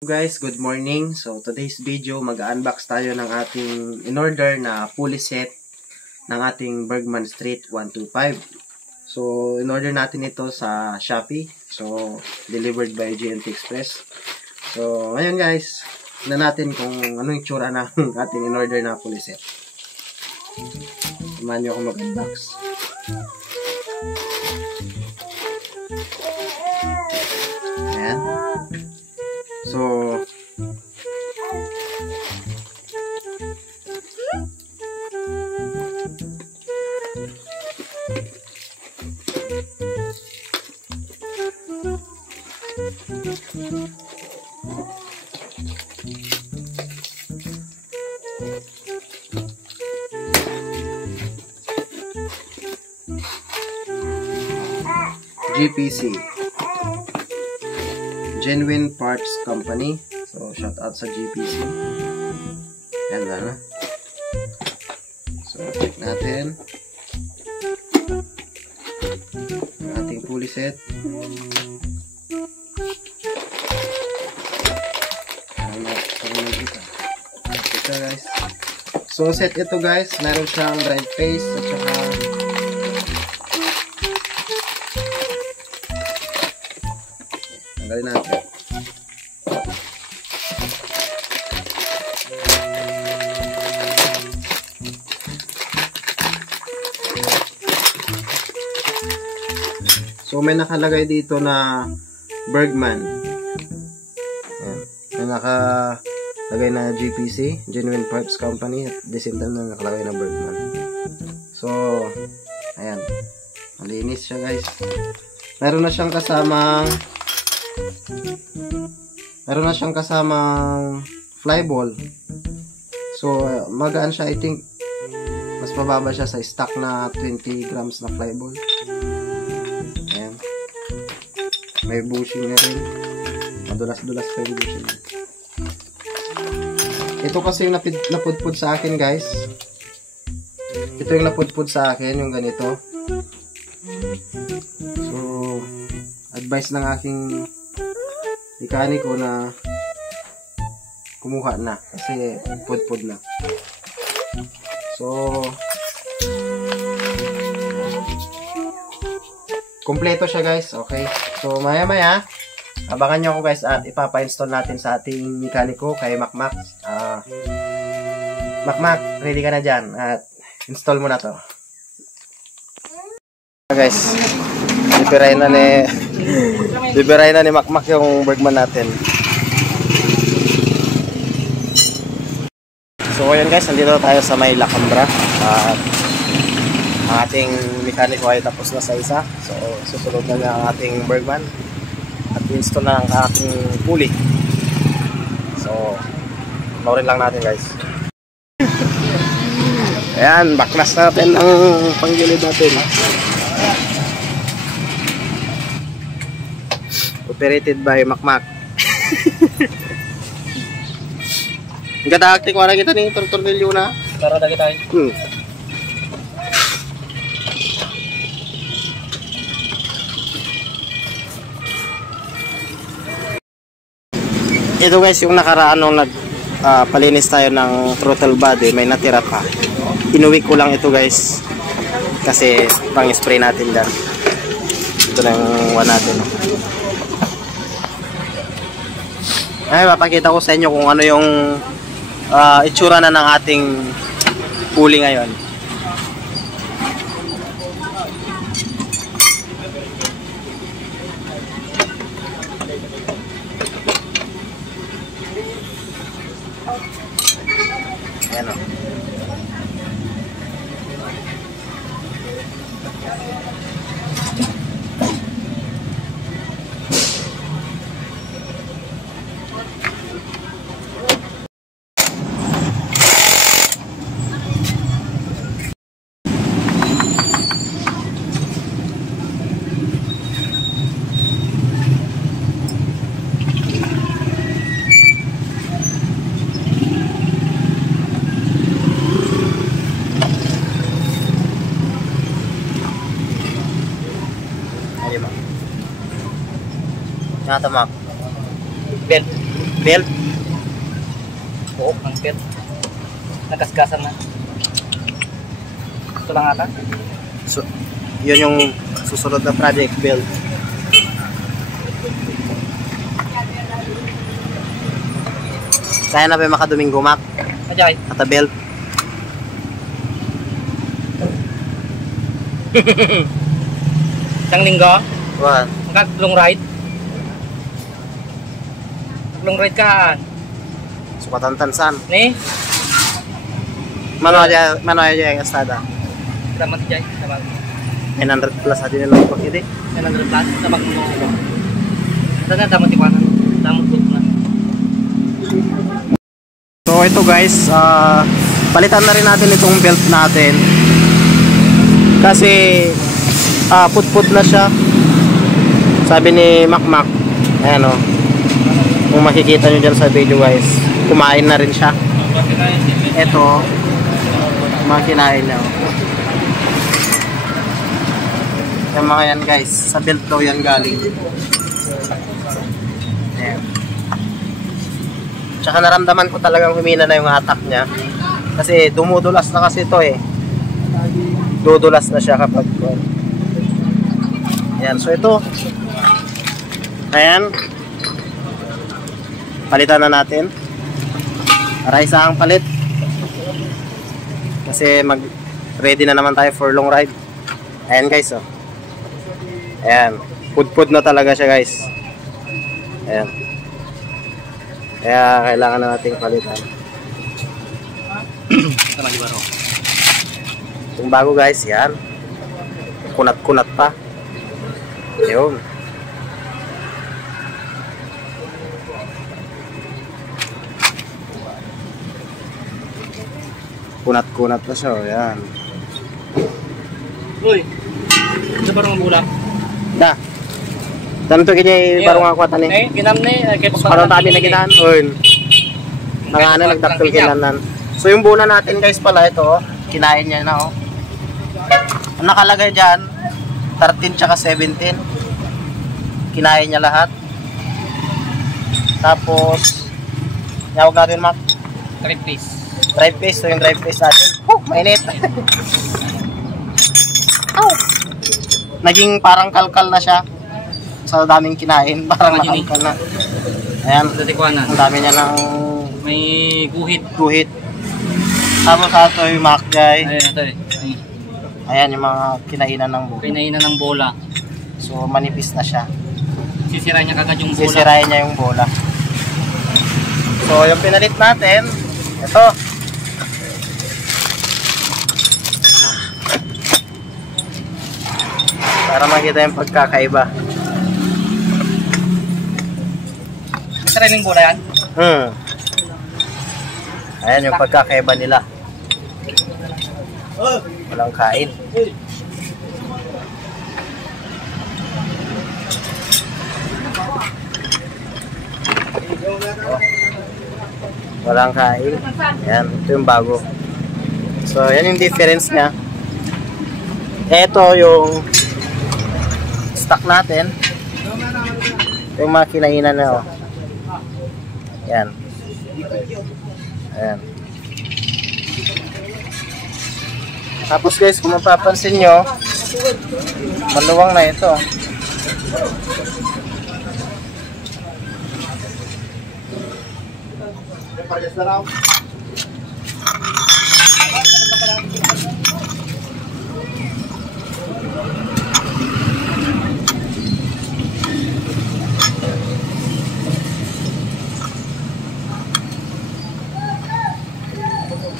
Guys, good morning. So today's video, mag-unbox tayo ng ating in-order na pulley set ng ating Bergman Street 125. So in-order natin ito sa Shopee. So delivered by GNT Express. So ngayon guys, tignan natin kung ano yung tsura ng ating in-order na pulley set. Samahan niyo ako mag-unbox. Ayan. So, GPC Genuine Parts Company. So, shout out sa GPC. Yan na. So, check natin ang ating pulley set. Ito guys. So, set ito guys. Meron siyang drive face at saka tanggalin natin. So may nakalagay dito na Bergman. Ayan. May nakalagay na GPC, Genuine Parts Company, at the same time na nakalagay na Bergman. So ayan. Malinis siya guys. Meron na siyang kasamang flyball. So magaan siya, I think mas mababa siya sa stock na 20 grams na flyball. Ayan. May bushing na rin. Madulas-dulas pa yung bushing. Ito kasi yung napudpud sa akin guys. Ito yung napudpud sa akin, yung ganito. So advice ng aking mekaniko na kumuha na kasi pudpud na. So kompleto siya guys. Okay. So maya abangan nyo ako guys at ipapa-install natin sa ating mekaniko kay Macmac. Macmac, ready ka na dyan at install mo na to. Guys, bibirahin na ni Macmac yung Bergman natin. So ayan guys, nandito tayo sa may Lacambra at ang ating mekaniko ay tapos na sa isa. So susunod na ang ating Bergman at install na ang ating pulley. So panoorin lang natin guys. Ayan, baklas natin ang panggilid natin. Operated by Macmac. Gada-acting wala kita ni tornilyo na. Para da kita. Ito guys, yung nakaraan nung palinis tayo ng throttle body, may natira pa. Inuwi ko lang ito guys. Kasi pang-spray natin dyan. Ito na yung one natin. Ay, papakita ko sa inyo kung ano yung itsura na ng ating pulley ngayon. Ayan o. Natamak. Ben. Belt. Buok ng belt. Nagasgasan na. Ito lang ata. So, yun yung susunod na project, belt. Kaya na ba yung makaduming gumak? Ajay. At belt. Isang linggo. What? Long ride. Long ride ka. Sukatan tansan. Ni? Mano aja yung estada? Salamat Jay. Salamat. 900 plus aja nila yung pagkiti. 900 plus. Sabag mo ko. Ito na, damot ikuanan. Damot food na. So ito guys, palitan na rin natin itong belt natin. Kasi put-put na siya. Sabi ni Makmak, ayan o, kung makikita nyo dyan sa video guys, kumain na rin siya. Ito, mga kinain na. Yung mga yan guys, sa belt daw yan galing. Ayan. Tsaka naramdaman ko talagang humina na yung hatak niya. Kasi dumudulas na kasi ito eh. Dudulas na siya kapag ayan, so ito. Ayan. Palitan na natin. Para isang palit. Kasi ready na naman tayo for long ride. Ayan guys oh. Ayan. Pud-pud na talaga siya guys. Ayan. Kaya kailangan na nating palitan. Ito na libaro. Yung bago guys, yan. Kunat-kunat pa. Yun. Kunat-kunat na siya, yan. Uy, ito parang mabula. Da. Tanto kanya parang ako atan eh. Ginam ni kay Parang tabi na ginahan. Uy. Nangana nagdaktul kinanan. So yung buna natin guys pala ito, kinain niya na oh. Ang nakalagay dyan 13 tsaka 17. Kinain niya lahat. Tapos yawag natin Mac, Drive piece. drive paste. So yung drive paste natin, mainit. Oh. Naging parang kalkal na siya sa daming kinain. Parang nakalkal na. Ayan, ang dami niya ng may guhit. Tapos ito yung makjay. Ayan, ito eh. Ayan yung mga kinainan ng bola. Kinainan ng bola. So manipis na siya. Sisirain niya kagad yung bola. Sisirain niya yung bola. So yung pinalit natin, ito. Para makita yung pagkakaiba. Sisirain yung bola yan? Ayan yung pagkakaiba nila. Walang kain. Walang kain. Ayan, ito yung bago. So, yan yung difference niya. Ito yung stock natin. Ito yung mga kinainan na. Ayan. Ayan. Tapos guys, kung mapapansin nyo, maluwang na ito.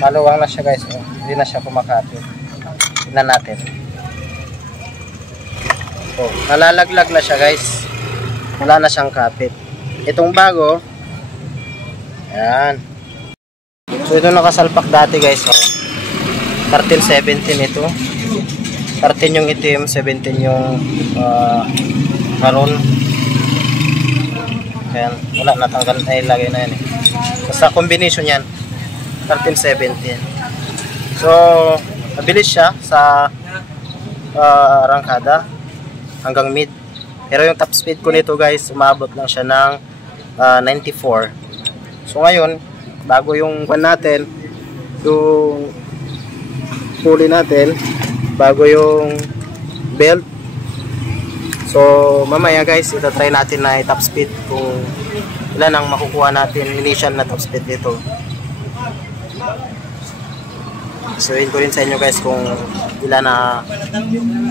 Maluwang na siya guys, oh. Hindi na siya kumakapit. Tignan natin. Oh, nalalaglag na siya guys. Wala na siyang kapit. Itong bago, ayan. So ito nakasalpak dati guys, oh. 13-17 ito. 13 yung itim, 17 yung maroon. Ayan, wala, natanggal na ilagay na yan eh. So, sa combination yan 13-17. So, mabilis siya sa rangkada hanggang mid. Pero yung top speed ko nito guys, umabot lang siya ng 94. So ngayon, bago yung pan natin, yung pulley natin, bago yung belt. So mamaya guys, ito-try natin na top speed kung ilan ang makukuha natin initial na top speed dito. So yun ko rin sa inyo guys kung ilan na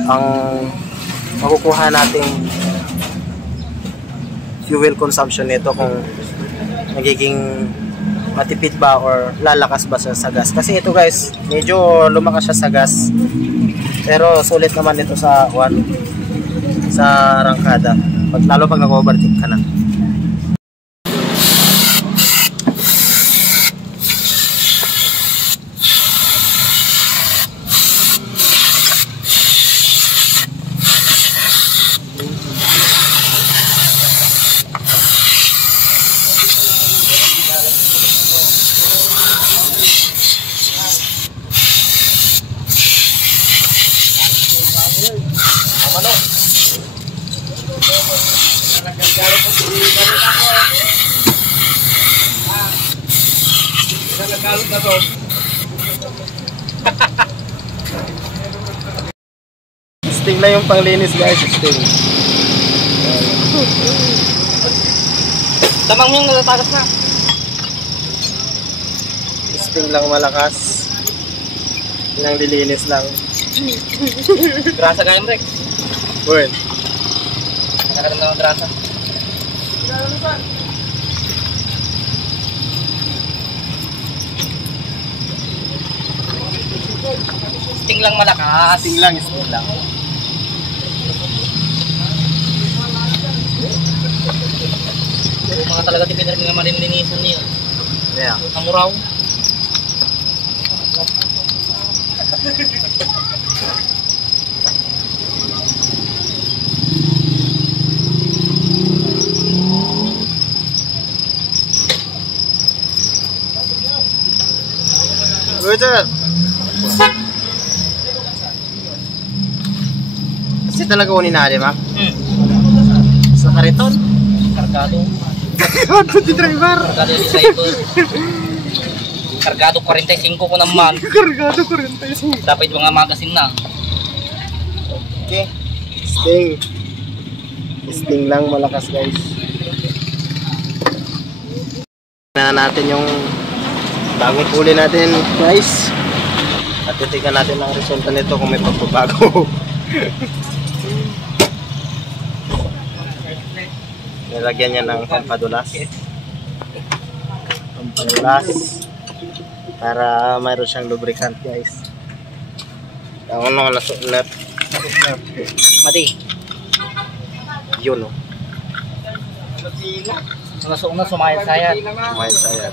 ang makukuha nating fuel consumption nito, kung magiging matipid ba or lalakas ba siya sa gas. Kasi ito guys, medyo lumakas siya sa gas, pero sulit naman ito sa sa rangkada, lalo pag nag-overtake ka na. Sting na yung panglinis guys, sting. Tamang yung natatagas na. Sting lang malakas. Ilang dilinis lang. Grasa ka yung Rex. Burn. Nakakaroon na ng grasa. Sting lang malakas. Sting lang, sting lang. Mga talaga tipid rin nga marinlinisan niya. Yeah. Amuraw. Good. Kasi talaga unin na rin, sa kariton. Kargado. Kargado si driver. Kargado si driver. Kargado 45 ko naman. Kargado 45. Dapat mga magasin na. Okay. Sting. Sting lang malakas guys. Na natin yung bagong pulley natin guys. At titignan natin ang resulta nito kung may pagbabago. Nilagyan niya ng pampadulas para mayroon siyang lubricant guys. Ang ano nasulat Mati. yun o. Una sumayad sayad. Kumain saya.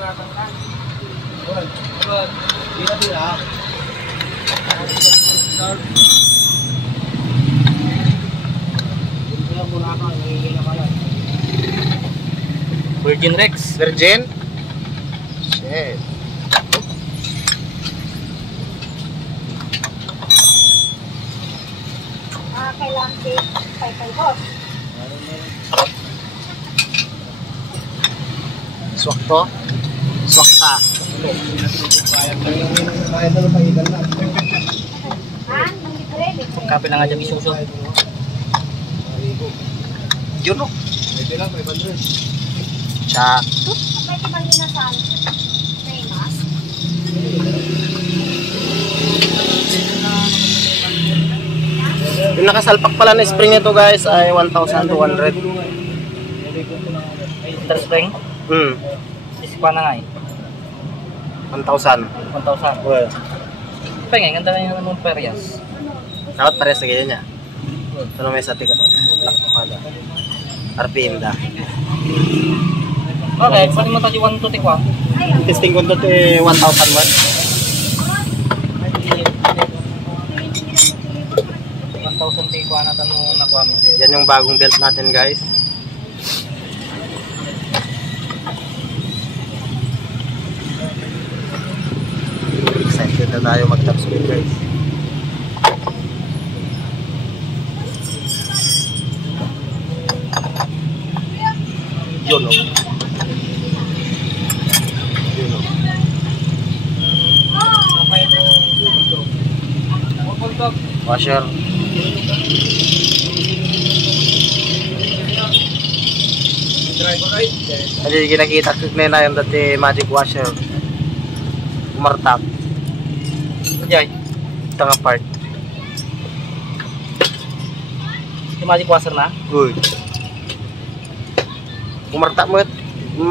Virgin Rex. Virgin? Shit. Kailangan kay boss. Swakto? Swakta. Kape na nga dyan isusod. Yun o. Tsak. May ibang linasan. Famous. Yung nakasalpak pala na spring nito guys ay 1,200. Interspring. Isipan na nga eh. 1,000. 1,000. Well, Pengen, ganda na yung anong perias. dapat pares sa ganyan niya. Ano may sa tikat? RPM da. Okay, pwede mo tayo 1 to tikwa. Testing ko ito 1,000 man. 1,000 tikwa na tanong nakuha mo. Yan yung bagong belt natin guys. Excited na tayo mag-top speed guys. Yun o. Washer. Kasi ginakita ko na yung dati magic washer. Umartak. Jay, Tanga part. yung magic washer na. Uy. Umartak mo.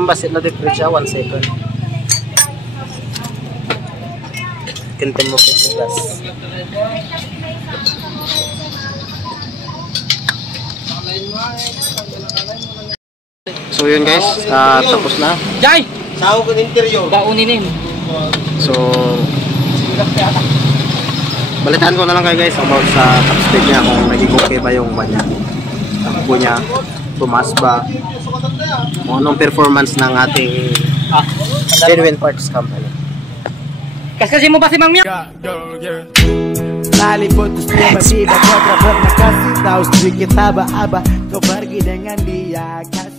Basit na different siya. 1 second. Kintem mo sa gas. So yun guys, tapos na. Jay! Sao ko interior. Gauninin. So balitaan ko na lang kayo guys about sa top speed niya, kung naging okay ba yung kanya. Takbo niya, tumaas ba, kung anong performance ng ating Genuine Parts Company. Kaskasin mo ba si Mang Mia? Nalipot terus tiba-tiba kau terbuat makasih tahu sedikit aba-aba kau pergi dengan dia kasih